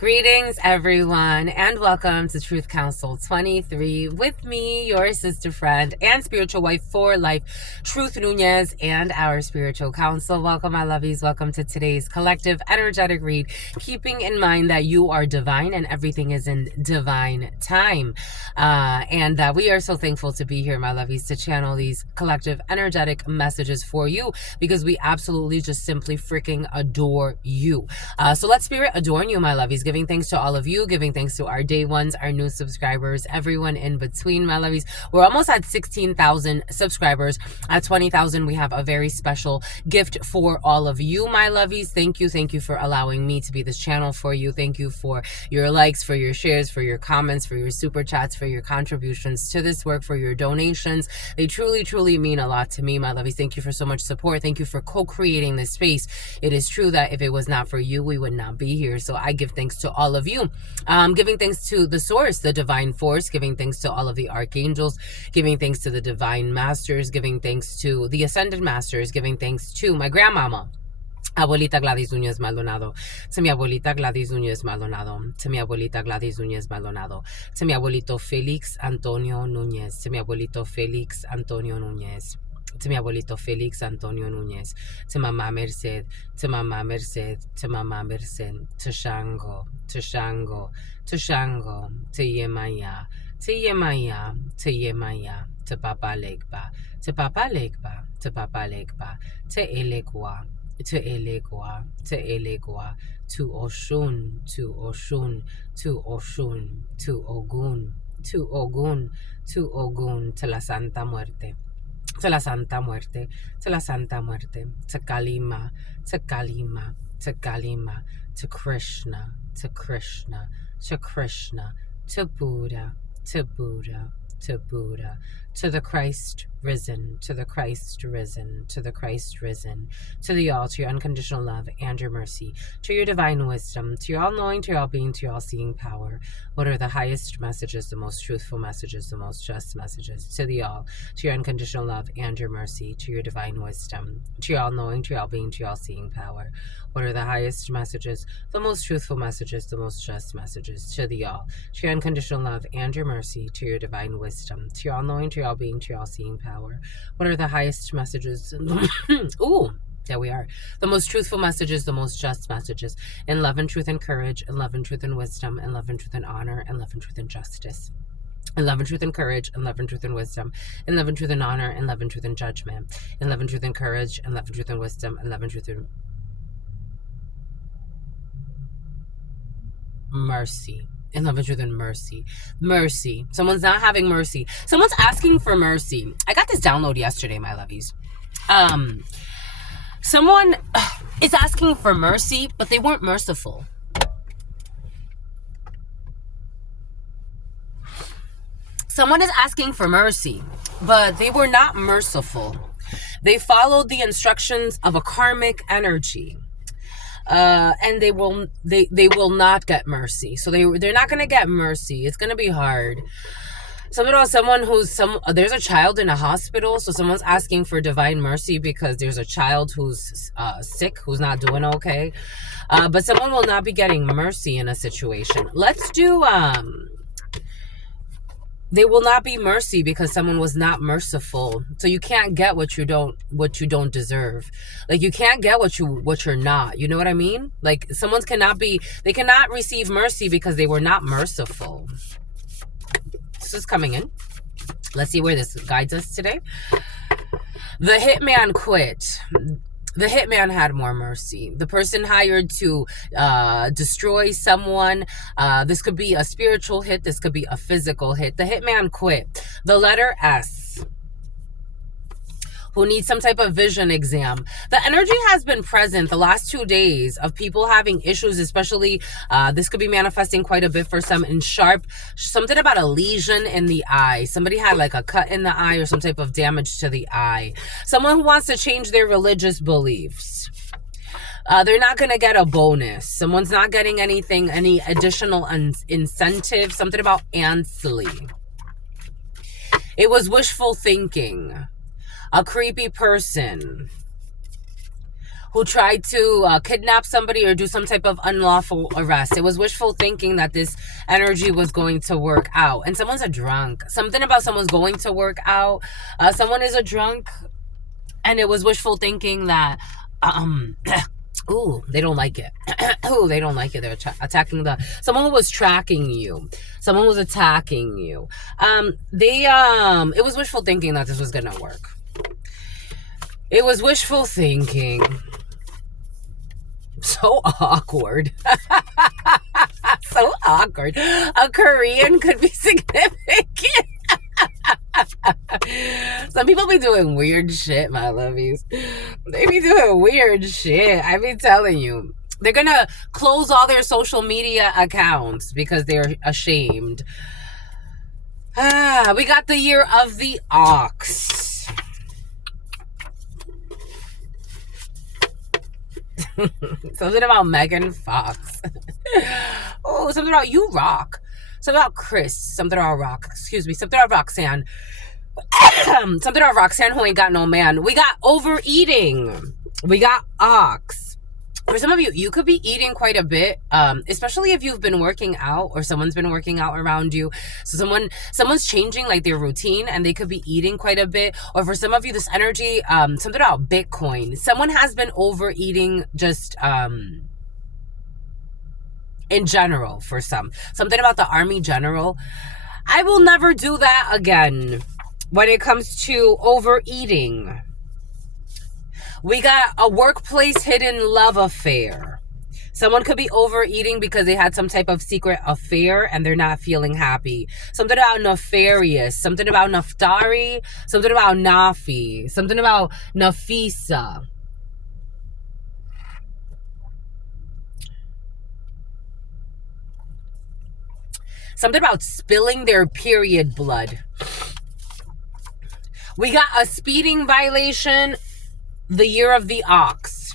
Greetings, everyone, and welcome to Truth Council 23 with me, your sister friend and spiritual wife for life, Truth Nunez, and our spiritual council. Welcome, my lovies. Welcome to today's collective energetic read, keeping in mind that you are divine and everything is in divine time. And we are so thankful to be here, my lovies, to channel these collective energetic messages for you because we absolutely just simply freaking adore you. So let spirit adorn you, my lovies. Giving thanks to all of you, giving thanks to our day ones, our new subscribers, everyone in between, my lovies. We're almost at 16,000 subscribers. At 20,000, we have a very special gift for all of you, my lovies. Thank you for allowing me to be this channel for you. Thank you for your likes, for your shares, for your comments, for your super chats, for your contributions to this work, for your donations. They truly mean a lot to me, my lovies. Thank you for so much support. Thank you for co-creating this space. It is true that if it was not for you, we would not be here. So I give thanks to all of you. Giving thanks to the source, the divine force, giving thanks to all of the archangels, giving thanks to the divine masters, giving thanks to the ascended masters, giving thanks to my grandmama, Abuelita Gladys Núñez Maldonado, to mi abuelita Gladys Núñez Maldonado, to mi abuelita Gladys Núñez Maldonado, to mi abuelito Felix Antonio Núñez, to mi abuelito Felix Antonio Núñez, to mi abuelito Felix Antonio Núñez, to Mama Merced, to Mama Merced, to Mama Merced, to Shango, to Shango, to Shango, to Yemaya, to Yemaya, to Yemaya, to Papa Legba, to Papa Legba, to Papa Legba, to Elegua, to Elegua, to Elegua, to Oshun, to Oshun, to Oshun, to Ogun, to Ogun, to Ogun, to la Santa Muerte. To la Santa Muerte, to la Santa Muerte, to Kalima, to Kalima, to Kalima, to Krishna, to Krishna, to Krishna, to Buddha, to Buddha, to Buddha, to the Christ risen, to the Christ risen, to the Christ risen, to the all, to your unconditional love and your mercy, to your divine wisdom, to your all-knowing, to your all-being, to your all-seeing power. What are the highest messages, the most truthful messages, the most just messages? To the all, to your unconditional love and your mercy, to your divine wisdom, to your all-knowing, to your all-being, to your all-seeing power. What are the highest messages, the most truthful messages, the most just messages? To the all, to your unconditional love and your mercy, to your divine wisdom, to your all-knowing, to your all-being, to your all-seeing power. What are the highest messages? Ooh, there we are. The most truthful messages, the most just messages. In love and truth and courage, in love and truth and wisdom, in love and truth and honor, in love and truth and justice. In love and truth and courage, in love and truth and wisdom, in love and truth and honor, in love and truth and judgment, in love and truth and courage, in love and truth and wisdom, in love and truth and mercy. In love and truth and mercy. Mercy. Someone's not having mercy. Someone's asking for mercy. I got this download yesterday, my lovies. Someone is asking for mercy, but they weren't merciful. Someone is asking for mercy, but they were not merciful. They followed the instructions of a karmic energy. And they will not get mercy. So they're not going to get mercy. It's going to be hard. Someone there's a child in a hospital. So someone's asking for divine mercy because there's a child who's sick, who's not doing okay. But someone will not be getting mercy in a situation. Let's do, they will not be mercy because someone was not merciful. So you can't get what you don't deserve. Like you can't get what you're not. You know what I mean? Like they cannot receive mercy because they were not merciful. This is coming in. Let's see where this guides us today. The hitman quit. The hitman had more mercy. The person hired to destroy someone. This could be a spiritual hit. This could be a physical hit. The hitman quit. The letter S, who needs some type of vision exam. The energy has been present the last 2 days of people having issues, especially this could be manifesting quite a bit for some in sharp, something about a lesion in the eye. Somebody had like a cut in the eye or some type of damage to the eye. Someone who wants to change their religious beliefs. They're not going to get a bonus. Someone's not getting anything, any additional incentive, something about ancillary. It was wishful thinking. A creepy person who tried to kidnap somebody or do some type of unlawful arrest. It was wishful thinking that this energy was going to work out. And someone's a drunk. Something about someone's going to work out. Someone is a drunk, and it was wishful thinking that ooh, they don't like it. Ooh, they don't like it. They're attacking someone who was tracking you. Someone was attacking you. It was wishful thinking that this was gonna work. It was wishful thinking. So awkward. So awkward. A Korean could be significant. Some people be doing weird shit, my lovies. They be doing weird shit. I be telling you. They're gonna close all their social media accounts because they're ashamed. We got the year of the ox. Something about Megan Fox. Oh, something about you rock. Something about Chris. Something about Rock. Excuse me. Something about Roxanne. Something about Roxanne who ain't got no man. We got overeating. We got ox. For some of you, you could be eating quite a bit, especially if you've been working out or someone's been working out around you. So someone's changing like their routine and they could be eating quite a bit. Or for some of you, this energy, something about Bitcoin. Someone has been overeating just in general for some. Something about the army general. I will never do that again when it comes to overeating. We got a workplace hidden love affair. Someone could be overeating because they had some type of secret affair and they're not feeling happy. Something about nefarious. Something about Naftari. Something about Nafi. Something about Nafisa. Something about spilling their period blood. We got a speeding violation, the year of the ox.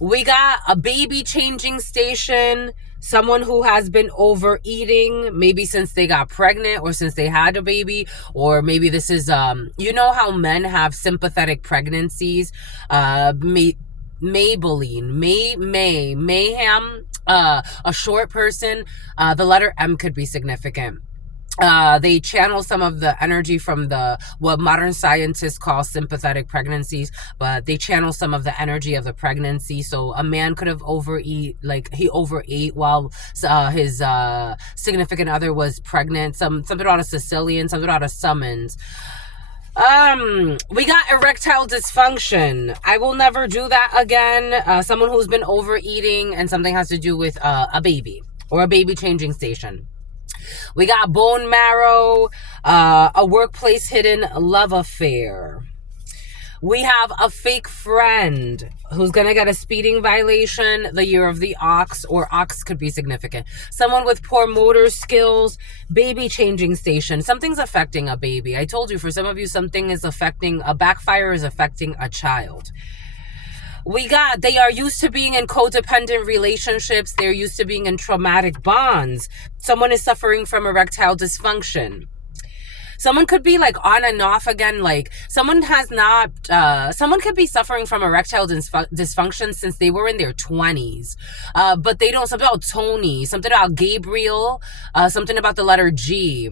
We got a baby changing station, someone who has been overeating, maybe since they got pregnant or since they had a baby, or maybe this is, you know how men have sympathetic pregnancies, Maybelline, Mayhem, a short person, the letter M could be significant. They channel some of the energy from what modern scientists call sympathetic pregnancies, but they channel some of the energy of the pregnancy. So a man could have he overate while his significant other was pregnant. Something about a Sicilian, something about a summons. We got erectile dysfunction. I will never do that again. Someone who's been overeating and something has to do with a baby or a baby changing station. We got bone marrow, a workplace hidden love affair. We have a fake friend who's going to get a speeding violation, the year of the ox, or ox could be significant. Someone with poor motor skills, baby changing station. Something's affecting a baby. I told you, for some of you, something is affecting, a backfire is affecting a child. We got, they are used to being in codependent relationships. They're used to being in traumatic bonds. Someone is suffering from erectile dysfunction. Someone could be like on and off again. Like someone could be suffering from erectile dysfunction since they were in their 20s. But they don't, something about Tony, something about Gabriel, something about the letter G.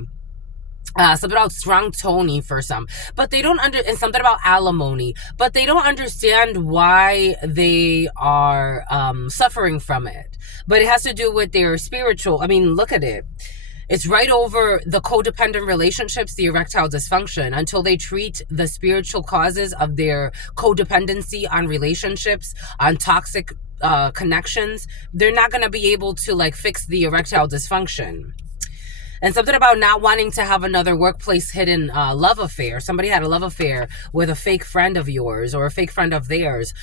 Something about strong Tony for some, but they don't and something about alimony, but they don't understand why they are suffering from it. But it has to do with their spiritual. I mean, look at it. It's right over the codependent relationships, the erectile dysfunction, until they treat the spiritual causes of their codependency on relationships, on toxic connections. They're not going to be able to like fix the erectile dysfunction. And something about not wanting to have another workplace hidden love affair. Somebody had a love affair with a fake friend of yours or a fake friend of theirs.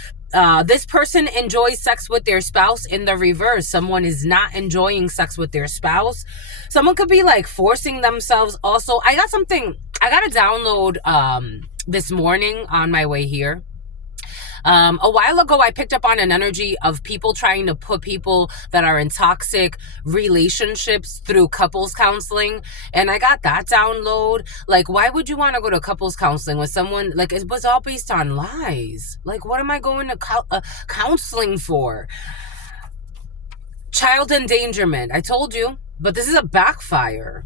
This person enjoys sex with their spouse in the reverse. Someone is not enjoying sex with their spouse. Someone could be like forcing themselves. Also, I got a download this morning on my way here. A while ago, I picked up on an energy of people trying to put people that are in toxic relationships through couples counseling. And I got that download. Like, why would you want to go to couples counseling with someone? Like, it was all based on lies. Like, what am I going to counseling for? Child endangerment. I told you, but this is a backfire.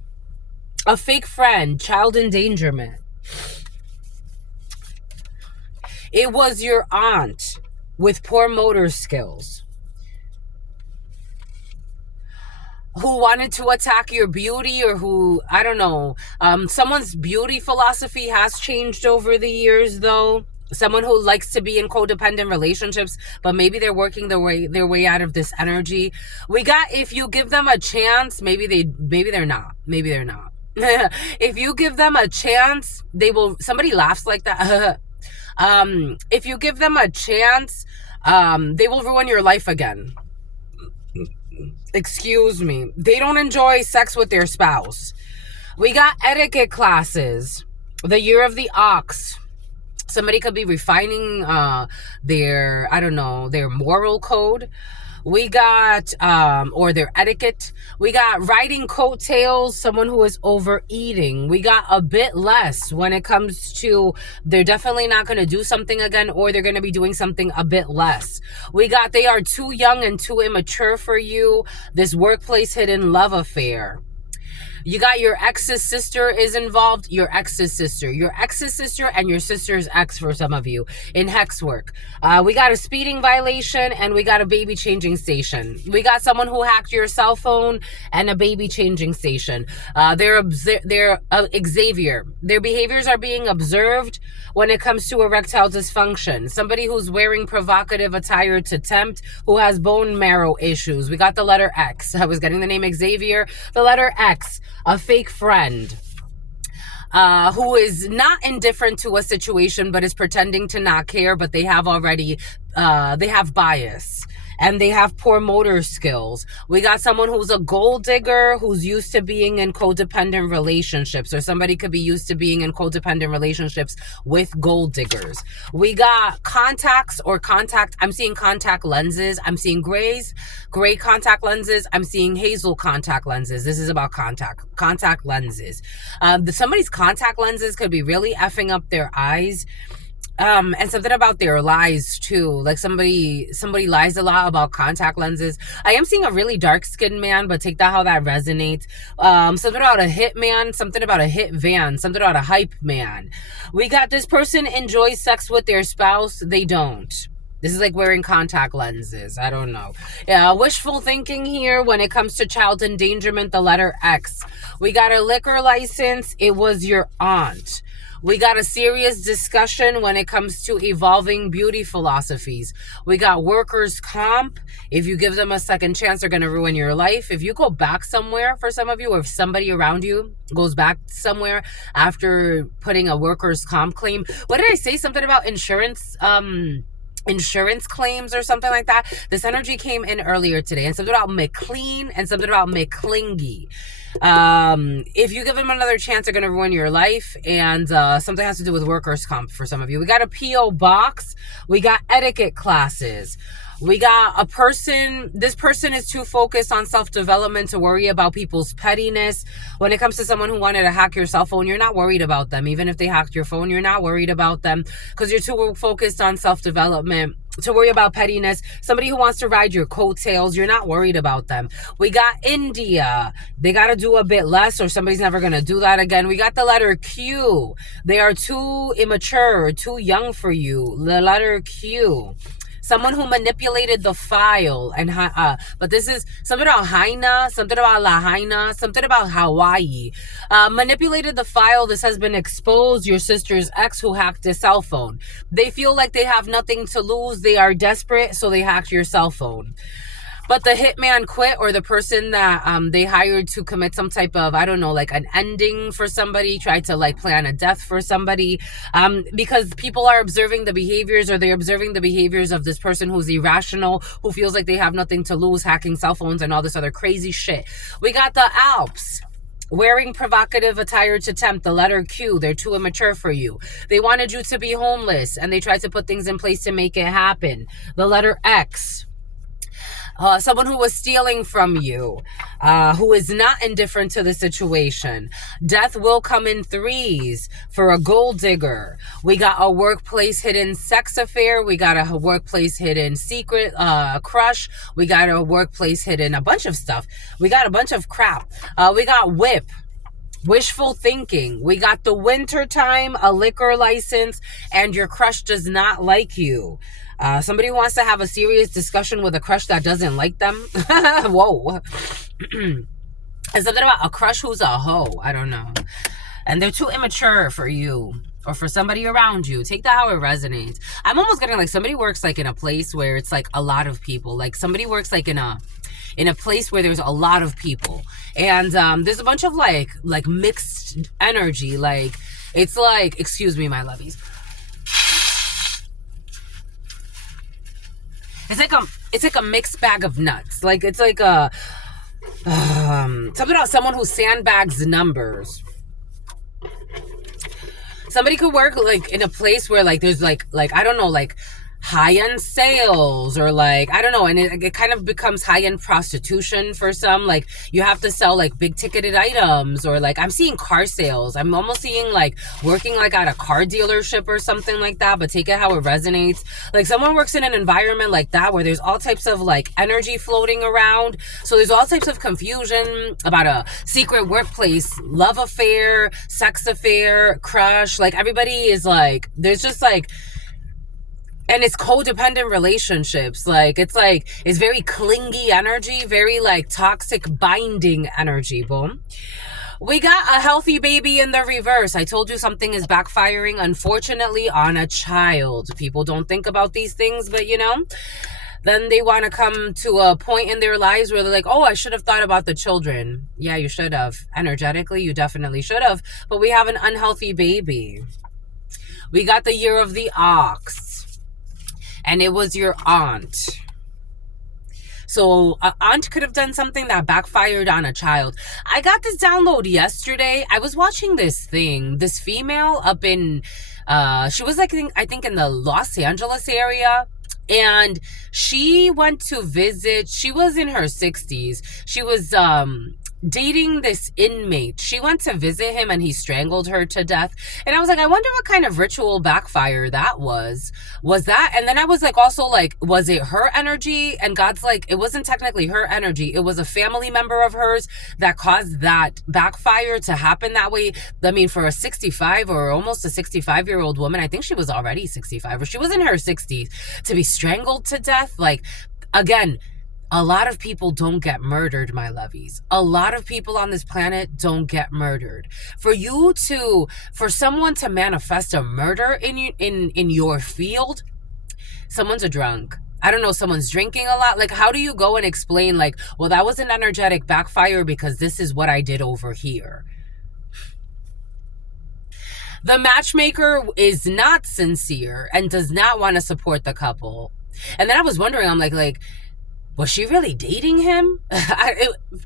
A fake friend, child endangerment. It was your aunt with poor motor skills who wanted to attack your beauty, or who, I don't know, someone's beauty philosophy has changed over the years, though. Someone who likes to be in codependent relationships, but maybe they're working their way out of this energy. We got, if you give them a chance, maybe they're not. If you give them a chance, they will. Somebody laughs like that. If you give them a chance, they will ruin your life again. Excuse me. They don't enjoy sex with their spouse. We got etiquette classes. The year of the ox. Somebody could be refining their, I don't know, their moral code. We got, or their etiquette. We got riding coattails, someone who is overeating. We got a bit less when it comes to they're definitely not going to do something again, or they're going to be doing something a bit less. We got they are too young and too immature for you. This workplace hidden love affair. You got your ex's sister is involved. Your ex's sister and your sister's ex for some of you in hex work. We got a speeding violation, and we got a baby changing station. We got someone who hacked your cell phone and a baby changing station. They're Xavier. Their behaviors are being observed when it comes to erectile dysfunction. Somebody who's wearing provocative attire to tempt, who has bone marrow issues. We got the letter X. I was getting the name Xavier. The letter X. A fake friend who is not indifferent to a situation but is pretending to not care, but they have bias. And they have poor motor skills. We got someone who's a gold digger, who's used to being in codependent relationships, or somebody could be used to being in codependent relationships with gold diggers. We got contacts or contact. I'm seeing contact lenses. I'm seeing gray contact lenses. I'm seeing hazel contact lenses. This is about contact lenses. Somebody's contact lenses could be really effing up their eyes. And something about their lies too. Like somebody lies a lot about contact lenses. I am seeing a really dark-skinned man, but take that how that resonates. Something about a hit man, something about a hit van, something about a hype man. We got this person enjoys sex with their spouse. They don't. This is like wearing contact lenses. I don't know. Yeah, wishful thinking here when it comes to child endangerment, the letter X. We got a liquor license. It was your aunt. We got a serious discussion when it comes to evolving beauty philosophies. We got workers' comp. If you give them a second chance, they're going to ruin your life. If you go back somewhere, for some of you, or if somebody around you goes back somewhere after putting a workers' comp claim. What did I say? Something about insurance claims or something like that. This energy came in earlier today, and something about McLean and something about McClingy. If you give them another chance, they're going to ruin your life, and something has to do with workers' comp for some of you. We got a P.O. box. We got etiquette classes. We got a person, this person is too focused on self-development to worry about people's pettiness. When it comes to someone who wanted to hack your cell phone, you're not worried about them. Even if they hacked your phone, you're not worried about them because you're too focused on self-development to worry about pettiness. Somebody who wants to ride your coattails, you're not worried about them. We got India. They got to do a bit less, or somebody's never going to do that again. We got the letter Q. They are too immature, too young for you. The letter Q. Someone who manipulated the file, and but this is something about Haina, something about Lahaina, something about Hawaii. Manipulated the file. This has been exposed. Your sister's ex who hacked his cell phone. They feel like they have nothing to lose. They are desperate, so they hacked your cell phone. But the hitman quit, or the person that they hired to commit some type of, I don't know, like an ending for somebody, tried to like plan a death for somebody, because people are observing the behaviors, or they're observing the behaviors of this person who's irrational, who feels like they have nothing to lose, hacking cell phones and all this other crazy shit. We got the Alps. Wearing provocative attire to tempt, the letter Q. They're too immature for you. They wanted you to be homeless, and they tried to put things in place to make it happen. The letter X. Someone who was stealing from you, who is not indifferent to the situation. Death will come in threes for a gold digger. We got a workplace hidden sex affair. We got a workplace hidden secret crush. We got a workplace hidden a bunch of stuff. We got a bunch of crap. We got whip. Wishful thinking. We got the winter time, a liquor license, and your crush does not like you. Somebody wants to have a serious discussion with a crush that doesn't like them. Whoa. And something about a crush who's a hoe. I don't know. And they're too immature for you or for somebody around you. Take that how it resonates. I'm almost getting like somebody works like in a place where it's like a lot of people. Like somebody works like in a place where there's a lot of people, and there's a bunch of like mixed energy. Like it's like, excuse me, my lovies, it's like a mixed bag of nuts. Like it's like a something about someone who sandbags numbers. Somebody could work like in a place where like there's like I don't know, like high-end sales, or like I don't know, and it kind of becomes high-end prostitution for some. Like you have to sell like big ticketed items, or like I'm seeing car sales. I'm almost seeing like working like at a car dealership or something like that, but take it how it resonates. Like someone works in an environment like that where there's all types of like energy floating around, so there's all types of confusion about a secret workplace love affair, sex affair, crush. Like everybody is like, there's just like, and it's codependent relationships. Like it's very clingy energy, very like toxic binding energy. Boom. We got a healthy baby in the reverse. I told you something is backfiring, unfortunately, on a child. People don't think about these things, but you know, then they want to come to a point in their lives where they're like, oh, I should have thought about the children. Yeah, you should have. Energetically, you definitely should have. But we have an unhealthy baby. We got the year of the ox. And it was your aunt. So an aunt could have done something that backfired on a child. I got this download yesterday. I was watching this thing. This female up in, she was like, I think in the Los Angeles area. And she went to visit, she was in her 60s. She was dating this inmate. She went to visit him and he strangled her to death. And I was like, I wonder what kind of ritual backfire that was. Was that? And then I was like, also like, was it her energy? And God's like, it wasn't technically her energy. It was a family member of hers that caused that backfire to happen that way. I mean, for a 65 or almost a 65-year-old woman, I think she was already 65 or she was in her 60s, to be strangled to death. Like, again, a lot of people don't get murdered, my lovies. A lot of people on this planet don't get murdered. For someone to manifest a murder in your field, someone's a drunk. I don't know, someone's drinking a lot. Like, how do you go and explain like, well, that was an energetic backfire because this is what I did over here? The matchmaker is not sincere and does not want to support the couple. And then I was wondering, I'm like, was she really dating him?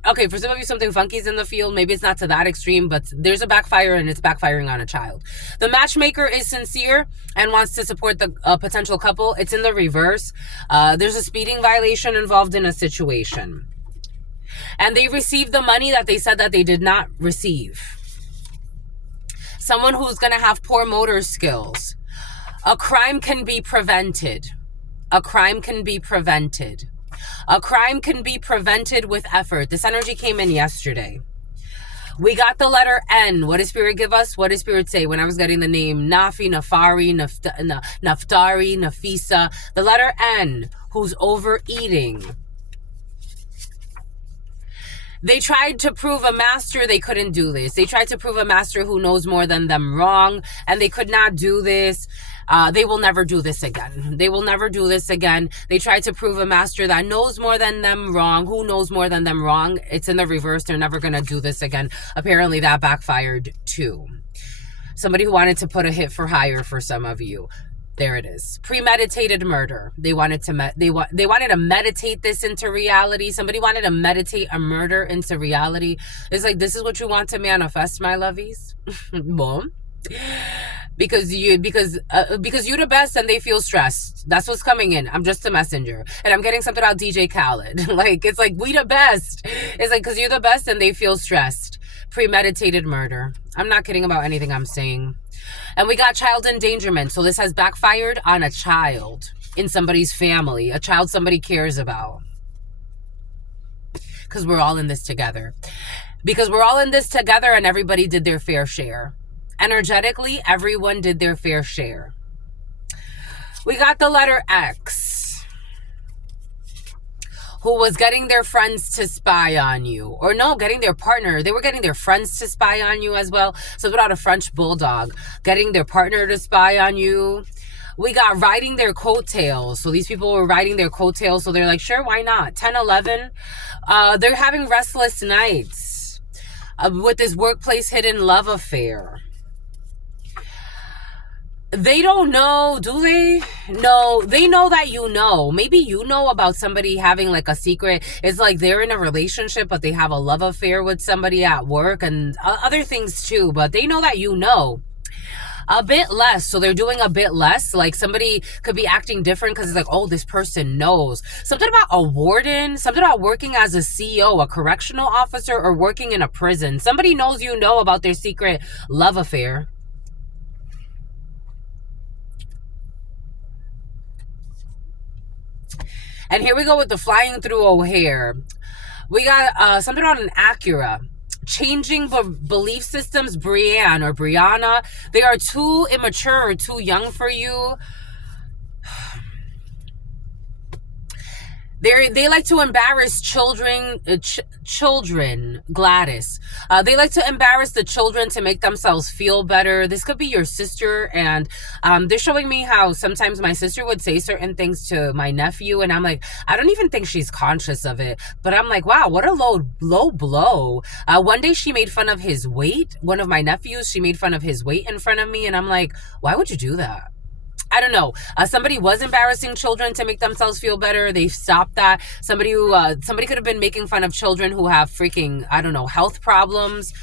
Okay, for some of you, something funky's in the field. Maybe it's not to that extreme, but there's a backfire and it's backfiring on a child. The matchmaker is sincere and wants to support the potential couple. It's in the reverse. There's a speeding violation involved in a situation. And they received the money that they said that they did not receive. Someone who's going to have poor motor skills. A crime can be prevented. A crime can be prevented. A crime can be prevented with effort. This energy came in yesterday. We got the letter N. What does Spirit give us? What does Spirit say? When I was getting the name Nafi, Nafari, Naftari, Nafisa. The letter N, who's overeating. They tried to prove a master, they couldn't do this. They tried to prove a master who knows more than them wrong, and they could not do this. They will never do this again. They will never do this again. They tried to prove a master that knows more than them wrong. Who knows more than them wrong? It's in the reverse. They're never going to do this again. Apparently that backfired too. Somebody who wanted to put a hit for hire for some of you. There it is. Premeditated murder. They wanted to they wanted to meditate this into reality. Somebody wanted to meditate a murder into reality. It's like, this is what you want to manifest, my lovies. Boom. Because you're the best and they feel stressed. That's what's coming in. I'm just a messenger. And I'm getting something about DJ Khaled. Like, it's like, we the best. It's like, because you're the best and they feel stressed. Premeditated murder. I'm not kidding about anything I'm saying. And we got child endangerment. So this has backfired on a child in somebody's family, a child somebody cares about. Because we're all in this together. Because we're all in this together and everybody did their fair share. Energetically, everyone did their fair share. We got the letter X, who was getting their friends to spy on you. Or no, getting their partner. They were getting their friends to spy on you as well. So about a French bulldog. Getting their partner to spy on you. We got riding their coattails. So these people were riding their coattails. So they're like, sure, why not? 10, 11. They're having restless nights with this workplace hidden love affair. They don't know, do they? No, they know that you know. Maybe you know about somebody having like a secret. It's like they're in a relationship, but they have a love affair with somebody at work and other things too. But they know that you know. A bit less. So they're doing a bit less. Like somebody could be acting different because it's like, oh, this person knows. Something about a warden, something about working as a CEO, a correctional officer, or working in a prison. Somebody knows you know about their secret love affair. And here we go with the flying through O'Hare. We got something on an Acura. Changing belief systems, Brianne or Brianna. They are too immature or too young for you. They like to embarrass children, Gladys. They like to embarrass the children to make themselves feel better. This could be your sister, and they're showing me how sometimes my sister would say certain things to my nephew, and I'm like, I don't even think she's conscious of it. But I'm like, wow, what a low blow. One day she made fun of his weight. One of my nephews, she made fun of his weight in front of me, and I'm like, why would you do that? I don't know. Somebody was embarrassing children to make themselves feel better. They stopped that. Somebody could have been making fun of children who have freaking, I don't know, health problems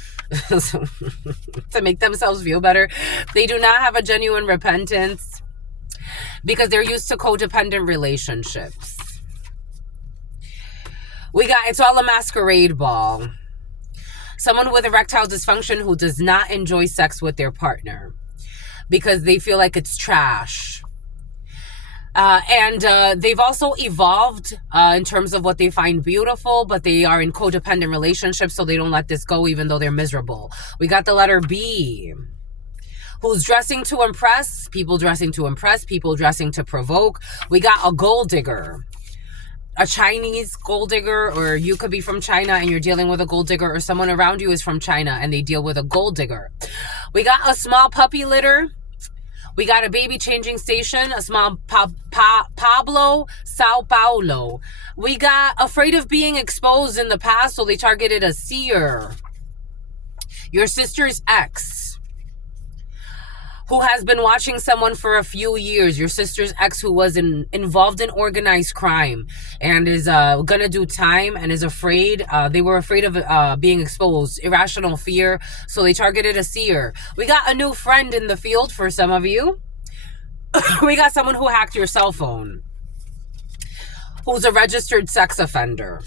to make themselves feel better. They do not have a genuine repentance because they're used to codependent relationships. It's all a masquerade ball. Someone with erectile dysfunction who does not enjoy sex with their partner because they feel like it's trash. And they've also evolved in terms of what they find beautiful, but they are in codependent relationships, so they don't let this go even though they're miserable. We got the letter B. Who's dressing to impress? People dressing to impress, people dressing to provoke. We got a gold digger. A Chinese gold digger, or you could be from China and you're dealing with a gold digger, or someone around you is from China and they deal with a gold digger. We got a small puppy litter. We got a baby changing station, a small Pablo, Sao Paulo. We got afraid of being exposed in the past, so they targeted a seer. Your sister's ex, who has been watching someone for a few years. Your sister's ex who was involved in organized crime and is gonna do time and is afraid. They were afraid of being exposed. Irrational fear. So they targeted a seer. We got a new friend in the field for some of you. We got someone who hacked your cell phone, who's a registered sex offender.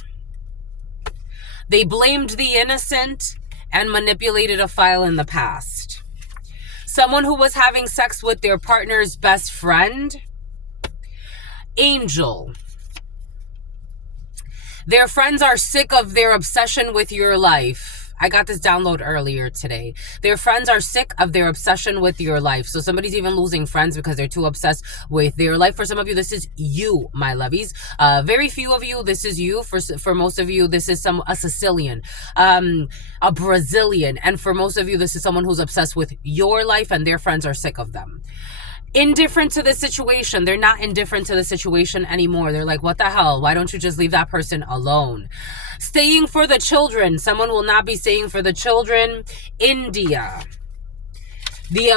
They blamed the innocent and manipulated a file in the past. Someone who was having sex with their partner's best friend. Angel. Their friends are sick of their obsession with your life. I got this download earlier today. Their friends are sick of their obsession with your life. So somebody's even losing friends because they're too obsessed with their life. For some of you, this is you, my lovies. Very few of you, this is you. For most of you, this is a Sicilian, a Brazilian. And for most of you, this is someone who's obsessed with your life and their friends are sick of them. Indifferent to the situation. They're not indifferent to the situation anymore. They're like, what the hell? Why don't you just leave that person alone? Staying for the children. Someone will not be staying for the children. India. The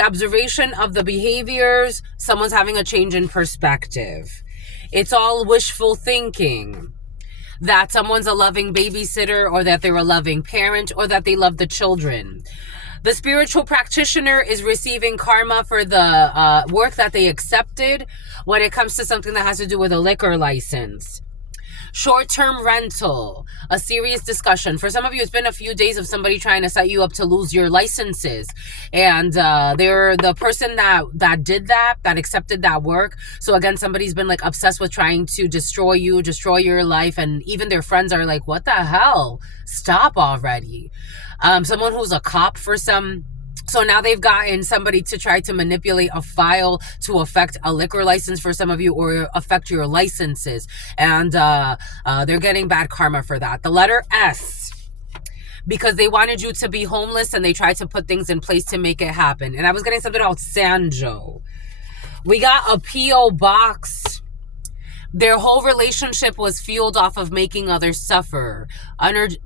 observation of the behaviors, someone's having a change in perspective. It's all wishful thinking. That someone's a loving babysitter, or that they're a loving parent, or that they love the children. The spiritual practitioner is receiving karma for the work that they accepted when it comes to something that has to do with a liquor license. Short-term rental, a serious discussion. For some of you, it's been a few days of somebody trying to set you up to lose your licenses. And they're the person that did that accepted that work. So again, somebody's been like obsessed with trying to destroy you, destroy your life. And even their friends are like, what the hell? Stop already. Someone who's a cop for some. So now they've gotten somebody to try to manipulate a file to affect a liquor license for some of you, or affect your licenses. And they're getting bad karma for that. The letter S, because they wanted you to be homeless and they tried to put things in place to make it happen. And I was getting something about Sanjo. We got a P.O. box. Their whole relationship was fueled off of making others suffer. Something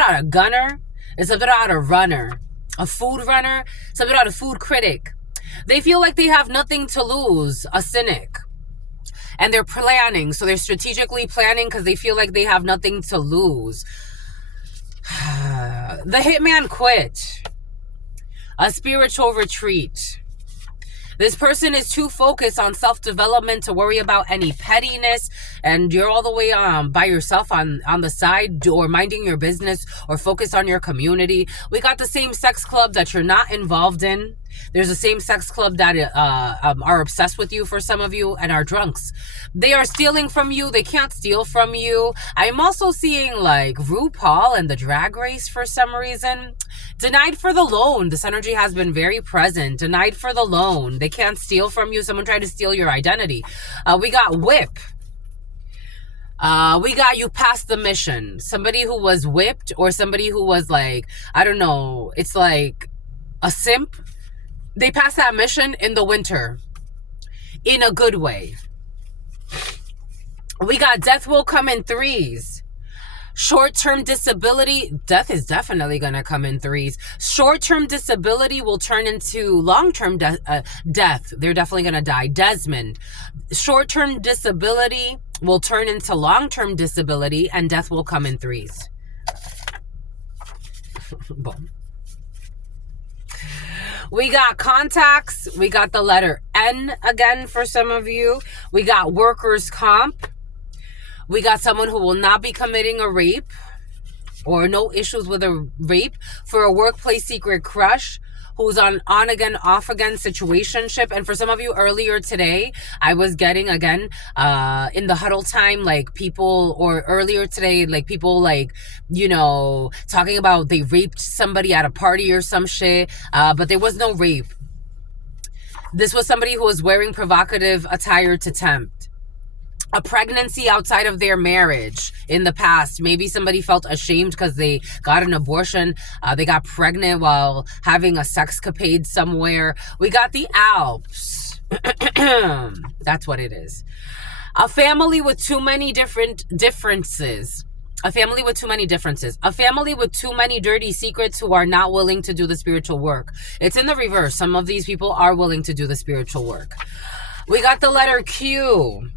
about a gunner. It's something about a runner, a food runner, something about a food critic. They feel like they have nothing to lose, a cynic. And they're planning. So they're strategically planning because they feel like they have nothing to lose. The hitman quit. A spiritual retreat. This person is too focused on self-development to worry about any pettiness, and you're all the way by yourself on the side, or minding your business, or focus on your community. We got the same sex club that you're not involved in. There's a same sex club that are obsessed with you for some of you, and are drunks. They are stealing from you. They can't steal from you. I'm also seeing like RuPaul and the Drag Race for some reason. Denied for the loan. This energy has been very present. Denied for the loan. They can't steal from you. Someone tried to steal your identity. We got whip. We got you past the mission. Somebody who was whipped, or somebody who was like, I don't know, it's like a simp. They passed that mission in the winter. In a good way. We got death will come in threes. Short-term disability, death is definitely going to come in threes. Short-term disability will turn into long-term death. They're definitely going to die. Desmond. Short-term disability will turn into long-term disability, and death will come in threes. Boom. We got contacts. We got the letter N again for some of you. We got workers' comp. We got someone who will not be committing a rape, or no issues with a rape, for a workplace secret crush who's on again, off again situationship. And for some of you earlier today, I was getting again in the huddle time, like people, or earlier today, like people like, you know, talking about they raped somebody at a party or some shit, but there was no rape. This was somebody who was wearing provocative attire to tempt. A pregnancy outside of their marriage in the past. Maybe somebody felt ashamed because they got an abortion. They got pregnant while having a sexcapade somewhere. We got the Alps. That's what it is. A family with too many differences. A family with too many differences. A family with too many dirty secrets who are not willing to do the spiritual work. It's in the reverse. Some of these people are willing to do the spiritual work. We got the letter Q.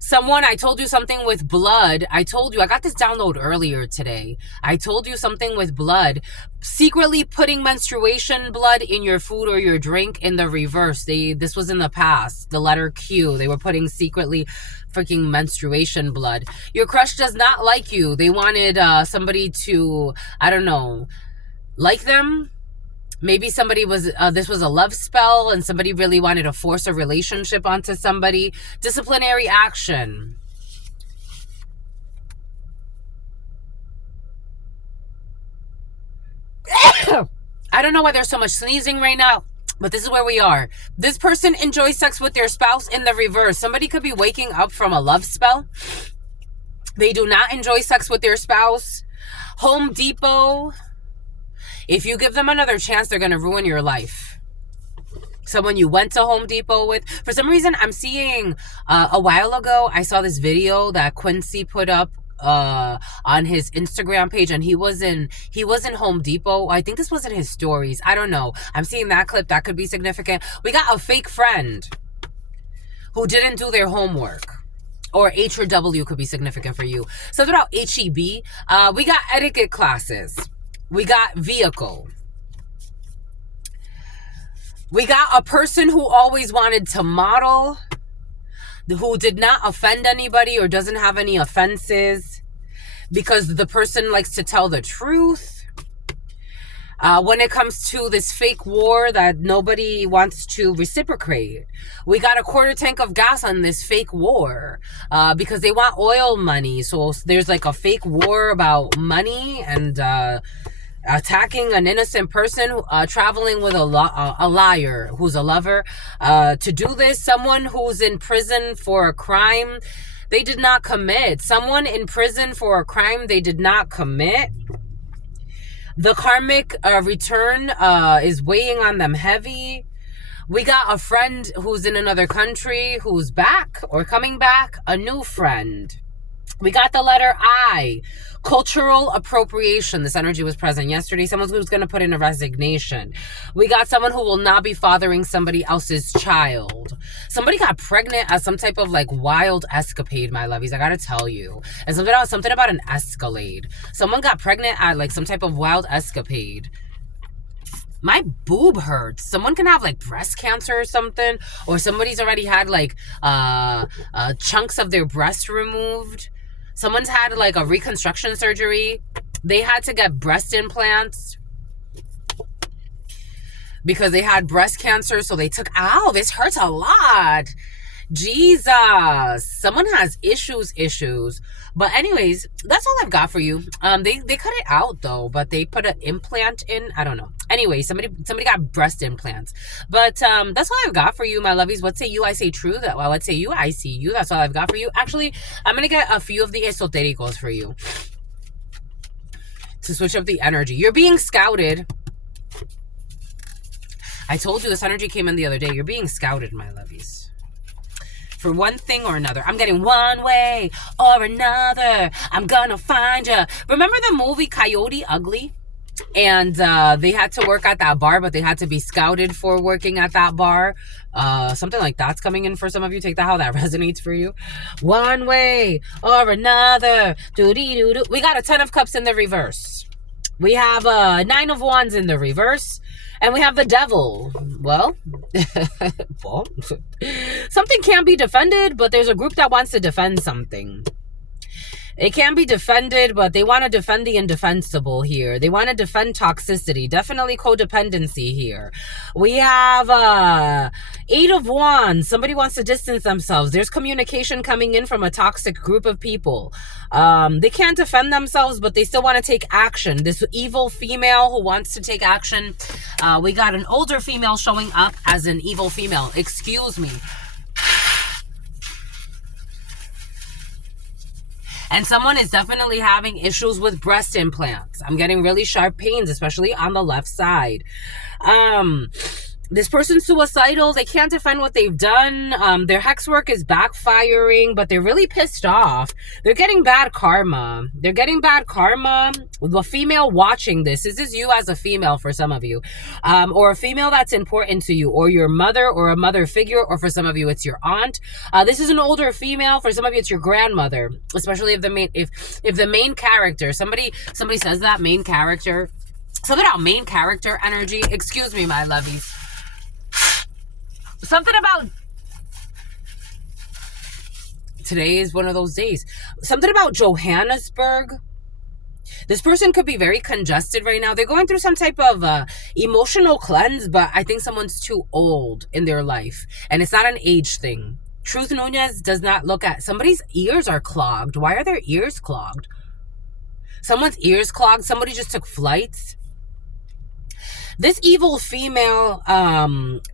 Someone, I told you something with blood. I told you, I got this download earlier today. I told you something with blood. Secretly putting menstruation blood in your food or your drink in the reverse. This was in the past. The letter Q. They were putting secretly freaking menstruation blood. Your crush does not like you. They wanted somebody to, I don't know, like them. Maybe somebody was, this was a love spell and somebody really wanted to force a relationship onto somebody. Disciplinary action. I don't know why there's so much sneezing right now, but this is where we are. This person enjoys sex with their spouse in the reverse. Somebody could be waking up from a love spell. They do not enjoy sex with their spouse. Home Depot. If you give them another chance, they're going to ruin your life. Someone you went to Home Depot with. For some reason, I'm seeing a while ago, I saw this video that Quincy put up on his Instagram page, and he was in Home Depot. I think this was in his stories. I don't know. I'm seeing that clip. That could be significant. We got a fake friend who didn't do their homework. Or H or W could be significant for you. Something about HEB. We got etiquette classes. We got vehicle. We got a person who always wanted to model, who did not offend anybody or doesn't have any offenses because the person likes to tell the truth. When it comes to this fake war that nobody wants to reciprocate, we got a quarter tank of gas on this fake war because they want oil money. So there's like a fake war about money and attacking an innocent person traveling with a liar who's a lover. To do this, someone who's in prison for a crime they did not commit. Someone in prison for a crime they did not commit. The karmic return is weighing on them heavy. We got a friend who's in another country who's back or coming back, a new friend. We got the letter I, cultural appropriation. This energy was present yesterday. Someone who's going to put in a resignation. We got someone who will not be fathering somebody else's child. Somebody got pregnant at some type of like wild escapade, my lovies. I got to tell you. And something about an escalade. Someone got pregnant at like some type of wild escapade. My boob hurts. Someone can have like breast cancer or something. Or somebody's already had like chunks of their breast removed. Someone's had like a reconstruction surgery. They had to get breast implants because they had breast cancer. So they took, ow, this hurts a lot. Jesus. Someone has issues. But anyways, that's all I've got for you. They cut it out though, but they put an implant in. I don't know. Anyway, somebody got breast implants. But that's all I've got for you, my lovies. What say you? I say true. Well, what say you? I see you. That's all I've got for you. Actually, I'm gonna get a few of the esotericos for you to switch up the energy. You're being scouted. I told you this energy came in the other day. You're being scouted, my lovies. For one thing or another. I'm getting one way or another. I'm gonna find you. Remember the movie Coyote Ugly? And they had to work at that bar, but they had to be scouted for working at that bar. Something like that's coming in for some of you. Take that how that resonates for you. One way or another. Doo-dee-doo-doo. We got a 10 of cups in the reverse. We have a 9 of wands in the reverse. And we have the devil. Well, something can be defended, but there's a group that wants to defend something. It can be defended, but they want to defend the indefensible here. They want to defend toxicity. Definitely codependency here. We have 8 of wands. Somebody wants to distance themselves. There's communication coming in from a toxic group of people. They can't defend themselves, but they still want to take action. This evil female who wants to take action. We got an older female showing up as an evil female. Excuse me. And someone is definitely having issues with breast implants. I'm getting really sharp pains, especially on the left side. This person's suicidal. They can't defend what they've done. Their hex work is backfiring, but they're really pissed off. They're getting bad karma. The female watching this is you as a female for some of you. Or a female that's important to you, or your mother or a mother figure, or for some of you, it's your aunt. This is an older female. For some of you, it's your grandmother, especially if the main character, somebody says that main character, something about main character energy. Excuse me, my lovies. Something about today is one of those days. Something about Johannesburg. This person could be very congested right now. They're going through some type of emotional cleanse, but I think someone's too old in their life. And it's not an age thing. Truth Nunez does not look at... Somebody's ears are clogged. Why are their ears clogged? Someone's ears clogged. Somebody just took flights. This evil female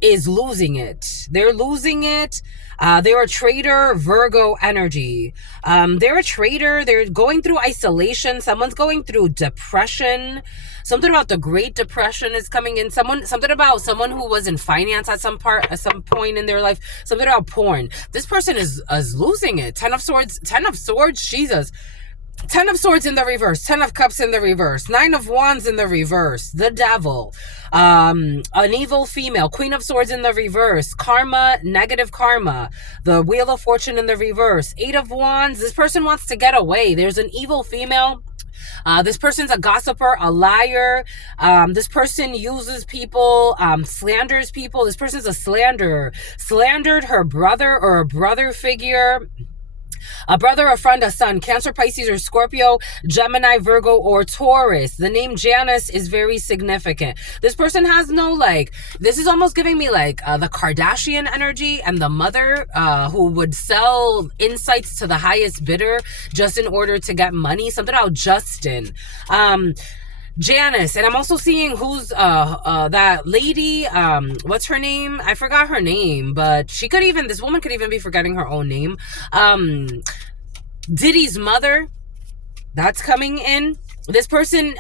is losing it. They're losing it. They're a traitor, Virgo energy. They're a traitor. They're going through isolation. Someone's going through depression. Something about the Great Depression is coming in. Something about someone who was in finance at some point in their life. Something about porn. This person is losing it. 10 of Swords, Jesus. Ten of Swords in the reverse, Ten of Cups in the reverse, Nine of Wands in the reverse, the Devil, an evil female, Queen of Swords in the reverse, karma, negative karma, the Wheel of Fortune in the reverse, Eight of Wands. This person wants to get away. There's an evil female. This person's a gossiper, a liar. This person uses people, slanders people. This person's a slanderer. Slandered her brother or a brother figure. A brother, a friend, a son, Cancer, Pisces, or Scorpio, Gemini, Virgo, or Taurus. The name Janice is very significant. This person has no, like, this is almost giving me, like, the Kardashian energy and the mother who would sell insights to the highest bidder just in order to get money. Something about Justin. Janice, and I'm also seeing who's that lady, what's her name? I forgot her name, but this woman could even be forgetting her own name. Diddy's mother, that's coming in. This person,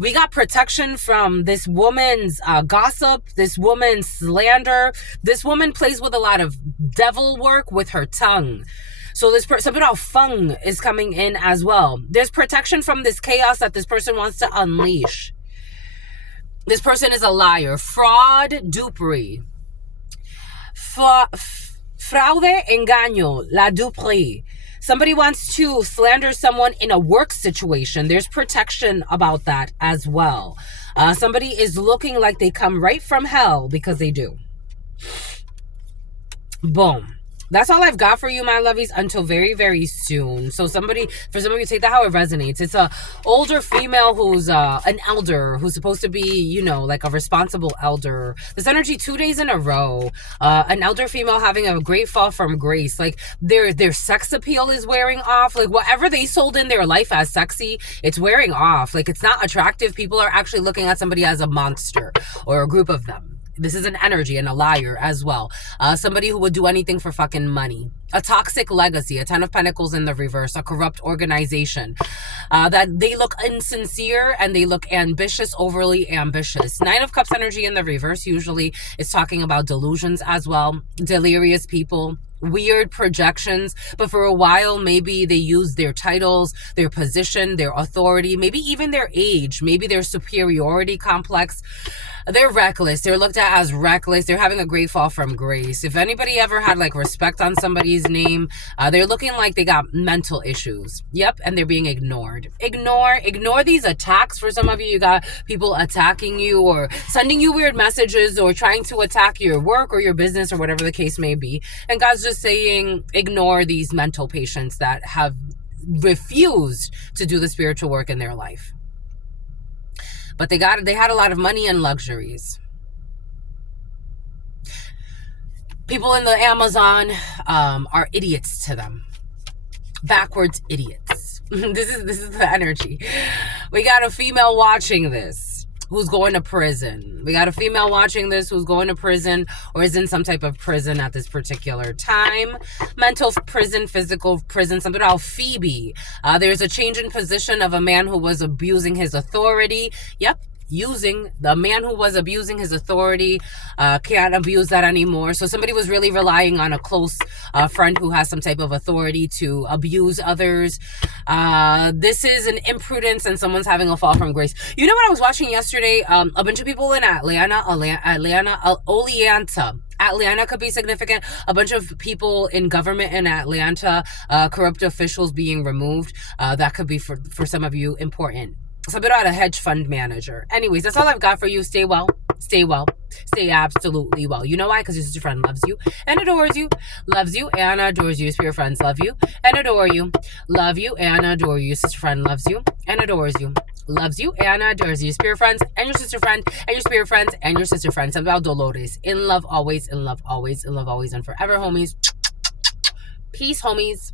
we got protection from this woman's gossip, this woman's slander. This woman plays with a lot of devil work with her tongue. So this something about feng is coming in as well. There's protection from this chaos that this person wants to unleash. This person is a liar. Fraud, dupery. Fraude, engaño, la duperie. Somebody wants to slander someone in a work situation. There's protection about that as well. Somebody is looking like they come right from hell, because they do. Boom. That's all I've got for you, my lovies, until very, very soon. So for some of you, take that how it resonates. It's a older female who's an elder, who's supposed to be, you know, like a responsible elder. This energy 2 days in a row. An elder female having a great fall from grace. Like their sex appeal is wearing off. Like whatever they sold in their life as sexy, it's wearing off. Like it's not attractive. People are actually looking at somebody as a monster, or a group of them. This is an energy and a liar as well. Somebody who would do anything for fucking money. A toxic legacy. A Ten of Pentacles in the reverse. A corrupt organization. That they look insincere and they look ambitious, overly ambitious. Nine of Cups energy in the reverse usually is talking about delusions as well. Delirious people. Weird projections, but for a while maybe they use their titles, their position, their authority, maybe even their age, maybe their superiority complex. They're reckless. They're looked at as reckless. They're having a great fall from grace. If anybody ever had like respect on somebody's name, they're looking like they got mental issues. Yep, and they're being ignored. Ignore these attacks. For some of you, you got people attacking you or sending you weird messages or trying to attack your work or your business or whatever the case may be. And God's just saying, ignore these mental patients that have refused to do the spiritual work in their life. But they had a lot of money and luxuries. People in the Amazon are idiots to them. Backwards idiots. This is the energy. We got a female watching this who's going to prison. We got a female watching this who's going to prison or is in some type of prison at this particular time. Mental prison, physical prison, something about Phoebe. There's a change in position of a man who was abusing his authority. Yep. The man who was abusing his authority can't abuse that anymore. So somebody was really relying on a close friend who has some type of authority to abuse others. This is an imprudence and someone's having a fall from grace. You know what I was watching yesterday? A bunch of people in Atlanta, Atlanta could be significant. A bunch of people in government in Atlanta, corrupt officials being removed. That could be for some of you important. Something about a hedge fund manager. Anyways, that's all I've got for you. Stay well. Stay well. Stay absolutely well. You know why? Because your sister friend loves you and adores you. Loves you and adores you. Your spirit friends love you and adore you. Love you and adore you. Your sister friend loves you and adores you. Loves you and adores you. Your spirit friends and your sister friend and your spirit friends and your sister friends. Something about Dolores. In love always, in love always, in love always and forever, homies. Peace, homies.